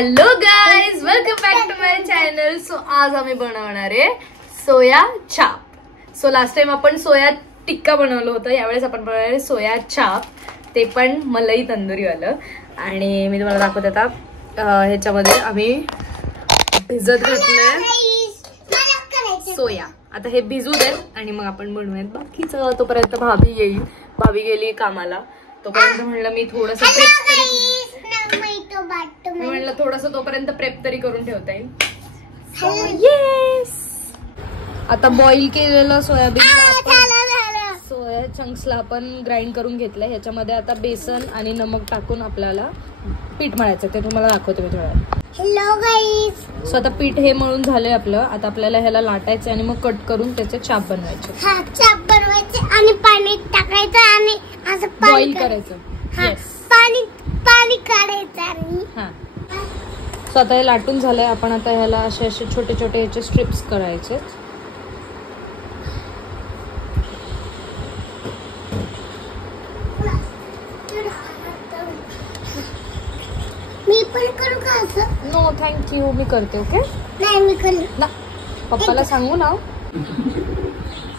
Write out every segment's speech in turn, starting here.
Hello guys, welcome back to my channel. So आज आम्ही बनवणार आहे सोया चाप. सो लास्ट टाइम आपण सोया टिक्का बनवलं होतं, यावेळेस आपण बनवणार आहे सोया चाप, ते पण मलाई तंदुरी वालं. आणि मी तुम्हाला दाखवते आता. ह्याच्यामध्ये आम्ही भिजत घातलंय सोया. आता हे भिजू देत आणि मग आपण बनवूयात बाकीचं. तोपर्यंत भाभी येईल. भाभी गेली कामाला, तोपर्यंत म्हणलं मी थोडस तोपर्यंत प्रेप तरी करून ठेवता येईल. येस, आता बॉईल केलेलं सोयाबीन सोया चंक्सला आपण ग्राइंड करून घेतलंय. ह्याच्यामध्ये आता बेसन आणि नमक टाकून आपल्याला पीठ मळायचं, ते तुम्हाला दाखवते मी थोडं. Hello guys. सो आता पीठ हे मळून झालंय आपलं. आता आपल्याला ह्याला लाटायचं आणि मग कट करून त्याचे चाप बनवायचे. हा, चाप बनवायचे आणि पाणी टाकायचं आणि असं बॉईल करायचं. पाणी काढायचं आणि हा. सो आता हे लाटून झालंय. आपण आता ह्याला असे असे छोटे छोटे ह्याचे स्ट्रिप्स करायचे. मी पण करू का असं? नो थँक्यू, मी करते. ओके, नाही मी करू ना, पप्पाला सांगू ना.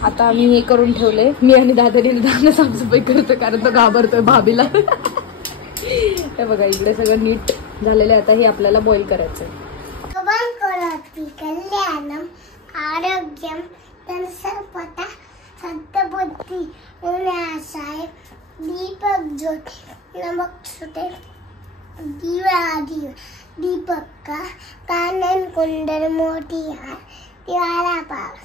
आता आम्ही हे करून ठेवले. मी आणि दादाने साफसफाई करतो, कारण तो घाबरतोय भाभीला. हे बघा, इकडे सगळं नीट झालेलं आहे. आता हे आपल्याला बॉईल करायचंय. कल्याणम आरोग्यम सर्वदा सद्बुद्धी विनाशाय दीपक ज्योति नमक सुते दिवा दीपक का कानन कुंडल मोतिहार दिवाला पास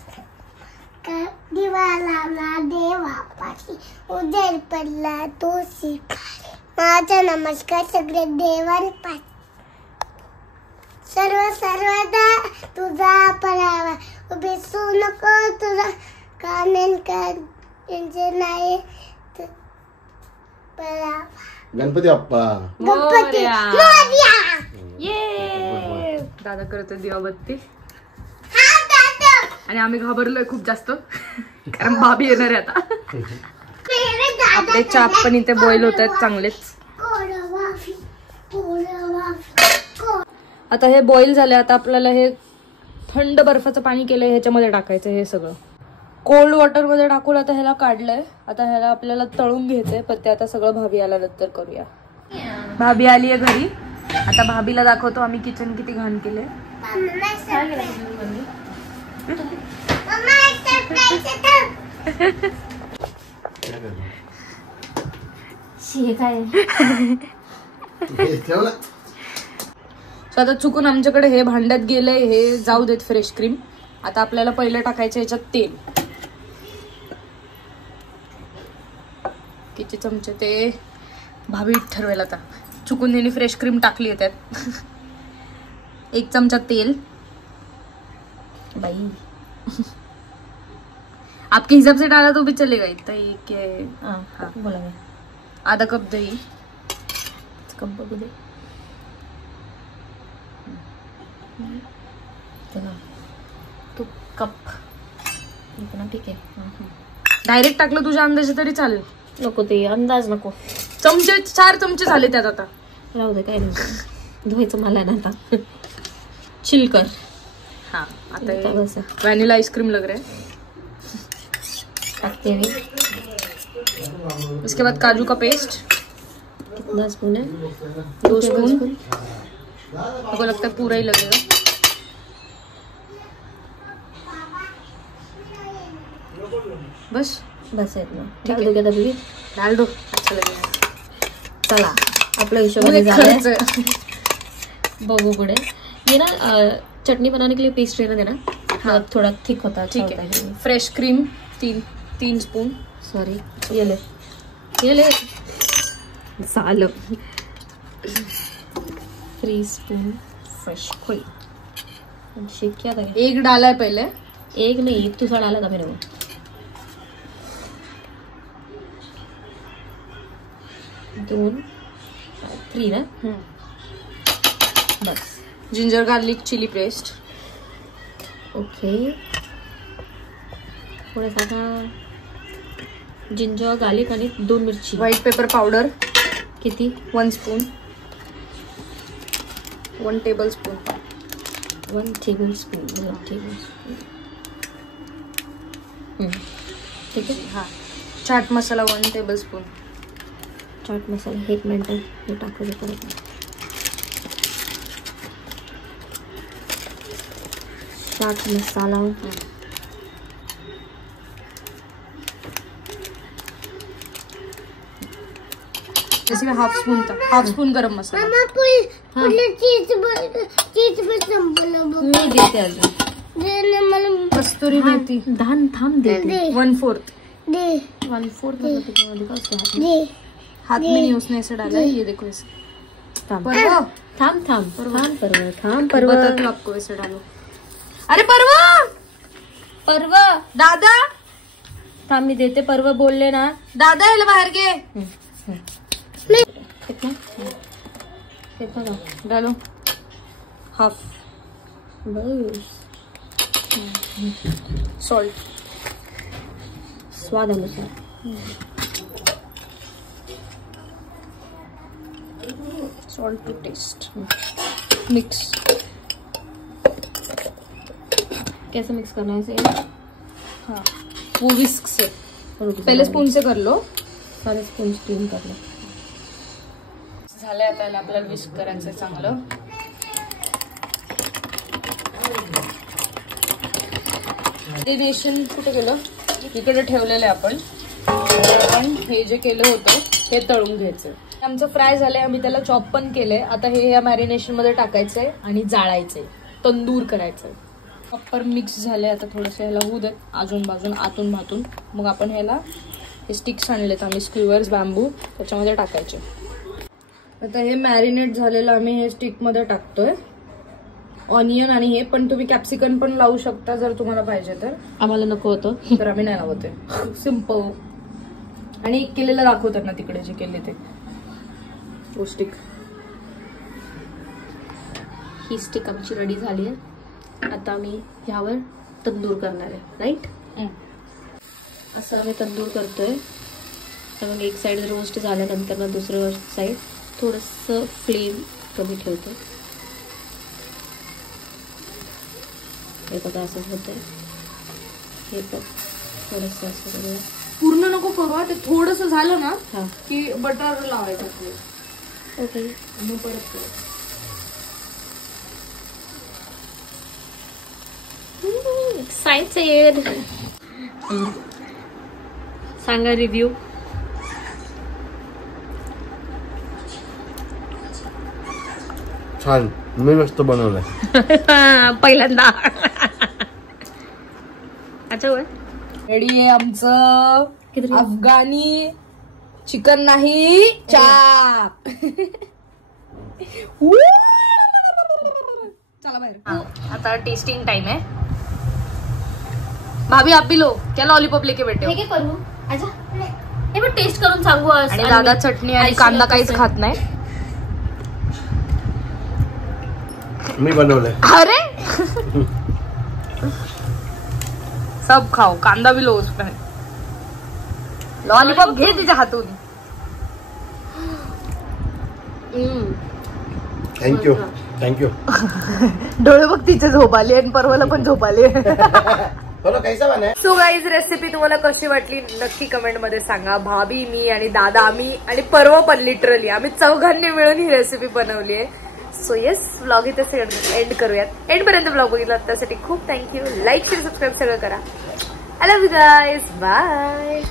दिवाला देवापाशी उजेड पडला तो शिकारी. माझा नमस्कार सगळे देवांपाशी. सर्वदा तुझा परावा बेसू नको तुझा कानन कर नाही परावा. गणपती बाप्पा. गणपती ये दादा करतो दिवाबत्ती. आणि आम्ही घाबरलोय खूप जास्त, कारण भाभी येणार आहे आता. आपले चाप पण इथे बॉईल होत आहेत चांगलेच. आता हे बॉईल झाले. आता आपल्याला हे थंड बर्फाचं पाणी केलंय, ह्याच्यामध्ये टाकायचं. हे सगळं कोल्ड वॉटर मध्ये टाकून आता ह्याला काढलंय. आता ह्याला आपल्याला तळून घ्यायचंय, पण ते आता सगळं भाभी आल्यानंतर करूया. भाभी आली आहे घरी. आता भाभीला दाखवतो आम्ही किचन किती घाण केलंय. आता चुकून आमच्याकडे हे भांड्यात गेलंय, हे जाऊ देत फ्रेश क्रीम. आता आपल्याला पहिलं टाकायचं ह्याच्यात तेल. किती चमचे ते भाभी ठरवेल. आता चुकून त्यांनी फ्रेश क्रीम टाकली आहे त्यात. 1 चमचा तेल. भाई आपके हिसाब से डाला तो भी चलेगा. इतना बोला मैं. आधा कप दही. कप बघू दे. तू कप इतना ठीक आहे. डायरेक्ट टाकलं तुझ्या अंदाजे तरी चालेल. नको ते अंदाज नको. चमचे 4 चमचे झाले त्यात. आता राहू दे, काय नाही धुवायचं मला ना आता. चिलकर. हाँ, आता वैनिला आइसक्रीम लग रहा है. टाकते हुए उसके बाद काजू का पेस्ट. कितना स्पून है? 2 स्पून. मेरे को लगता है पूरा ही लगेगा. बस बस आहे ना. ठीक डाल दो का दबी? डाल दो, अच्छा लगेगा. चला आपल्या हिशोबाने झालंय. बघू पुढे. ये ना चटनी बनाने के लिए पेस्ट रहना देना. हाँ, थोड़ा थिक होता है. ठीक है. Fresh cream 3 spoon. सॉरी, ये ले साल 3 स्पून फ्रेश क्रीम. शेक किया था. 1 डाला है पहले. 1 नहीं, दूसरा डाला था मेरे को. 2 3 ना. बस. Ginger garlic chilli paste. Okay. थोडासा जिंजर गार्लिक आणि 2 मिरची. व्हाईट पेपर पावडर किती? 1 स्पून. 1 tablespoon. 1 tablespoon. ठीक आहे. हा, चाट मसाला 1 tablespoon. चाट मसाला 1 मिनिट हे टाकू परत. चाट मसाला जैसे हाफ स्पून गरम मसाला. मामा पुढे चीज पण संपलं बघ. मी देते अजून. दे ना मला. कस्तुरी मेथी थांब देते. दे 1/4. दे 1/4 दे. हाथ में नहीं उसने ऐसे डाला है, ये देखो ऐसे. थांब पर्व पर्व बताती हूँ आपको ऐसे डालो. अरे पर्व दादा थांब मी देते. पर्व बोलले ना. दादा याला बाहेर घे. कितना डालो हाफ. बस सॉल्ट स्वाद अनुसार. Salt to taste. मिक्स. कैसे मिक्स करना है इसे? हाँ, वो विस्क से. पहले स्पून से कर लो. सारे स्पून स्टीम कर लो. झालंय आता याला आपल्याला विस्क करायचं चांगलं. मॅरिनेशन कुठे केलं? इकडे ठेवलेलं आहे आपण. हे जे केलं होतं हे तळून घ्यायचं. आमचं फ्राय झालंय. आम्ही त्याला चॉप पण केलंय. आता हे या मॅरिनेशन मध्ये टाकायचंय आणि जाळायचंय. तंदूर करायचंय. प्रॉपर मिक्स झालंय. आता थोडंसं ह्याला होऊ देत आजून बाजून आतून भातून. मग आपण ह्याला हे स्टिक्स आणलेत आम्ही स्क्यूअर्स बॅम्बू त्याच्यामध्ये टाकायचे. आता हे मॅरिनेट झालेलं आम्ही हे स्टिक मध्ये टाकतोय. ऑनियन आणि हे पण तुम्ही कॅप्सिकम पण लावू शकता जर तुम्हाला पाहिजे तर. आम्हाला नको होतं तर आम्ही नाही लावतोय. सिंपल. आणि एक केलेलं दाखवतात ना तिकडे जे केले ते स्टिक. ही स्टिक आमची रेडी झाली आहे. आता आम्ही ह्यावर तंदूर करणार आहे. राईट. असं आम्ही तंदूर करतोय. तर मग एक साईड रोस्ट झाल्यानंतर ना दुसरं साईड थोडंसं फ्लेम कमी ठेवतो. हे बघा असंच होतंय. हे पण थोडंसं असं करूया. पूर्ण नको करू. ते थोडस झालं ना हा की बटर लावायचं. ओके. मग परत करू. एक्साइटेड. सांगा रिव्ह्यू. छान. मी मस्त बनवलंय. पहिल्यांदा. अच्छा होय. रेडी आहे आमचं अफगाणी चिकन नाही चाप. चला बाहेर. आता टेस्टिंग टाइम है. भाभी आप भी लो. क्या लॉलीपॉप लेके बैठे हो? ठीक आहे करू. अच्छा हे पण टेस्ट करून सांगू. आणि दादा चटणी आणि कांदा काहीच खात नाही. मी बनवलंय. अरे सब खाओ. कांदा भी लो उसमें. लॉलीपॉप घे तिच्या हातून. थँक्यू. डोळे बघ तिचे झोप आली आणि पर्वाला पण झोप आली. कैसा बना? सो गाईज रेसिपी तुम्हाला कशी वाटली नक्की कमेंट मध्ये सांगा. भाभी मी आणि दादा आम्ही आणि पर्व पण लिटरली आम्ही चौघांनी मिळून ही रेसिपी बनवली आहे. सो येस व्लॉग इथे एंड करूयात. एंड पर्यंत व्लॉग बघितला त्यासाठी खूप थँक्यू. लाईक शेअर सबस्क्राईब सगळं करा. I love you guys. Bye.